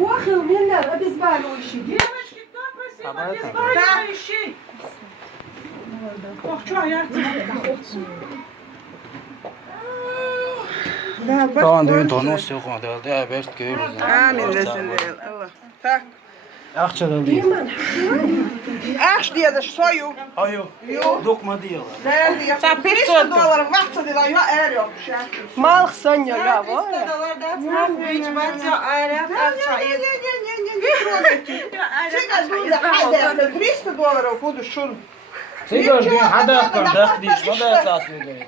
واخر منا بزبالة وشي Девочки, кто просил обезболивающий вещей? Ох, что я? Tamam düğün tonumuz yok mu? Ya best görürüz. Amin desin Allah. Tak. Akçalı değil. Aç diye de soyu. Hayır. Dokma diyorlar. Ne diye? Sen pek 300 sordun. doların vakti diyor. Ya eğer yokmuş ya. Mal sanıyor ya var ya. $300 буду шун. Sigar düğün hadi akar diş. Bana da esas ödeyim.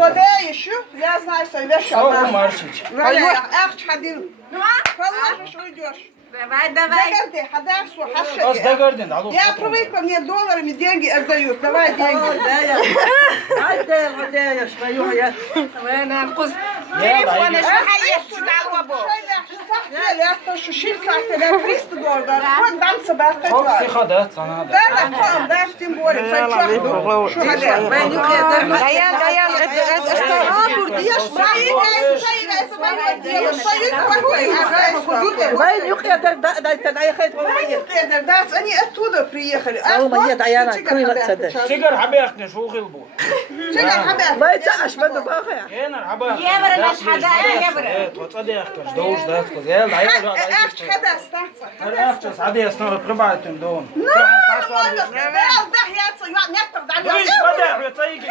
Соде еще, я знаю, что вещи. Soğuk marşiç. Ах, ходил. Положишь, уйдешь. Давай. Догорди, хадасу, Az хаши. da gördün. Al Я привыкла, мне долларами деньги отдают. Давай деньги. وننقص Ya تليفون da حيش دعوة بو çok sıkadı sana da. Dayan Они оттуда приехали. Sigar habertne şu gıl bu. Yener haber. يبرن أشهد يبرن Evet, o da yakış. Doğuş da yakış. Ya da ya da. Her yakış. Hadi esnaf privatın doğun. Duruş hadi ya tayı git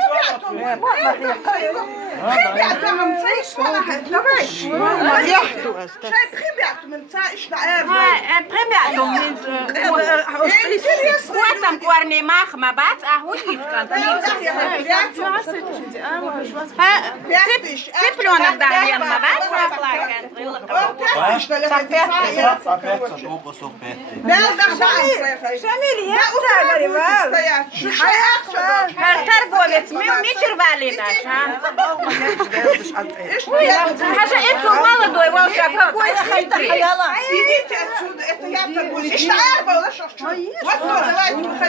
Скотом корни махма бац, а худишкан. Цыпленок даем на бац, заплакан. Apetsa doğu sohbet. Торговец, мичер вали наш, а? Хаша, это молодой волшеб, какой хитрый. Идите отсюда, это я торгую.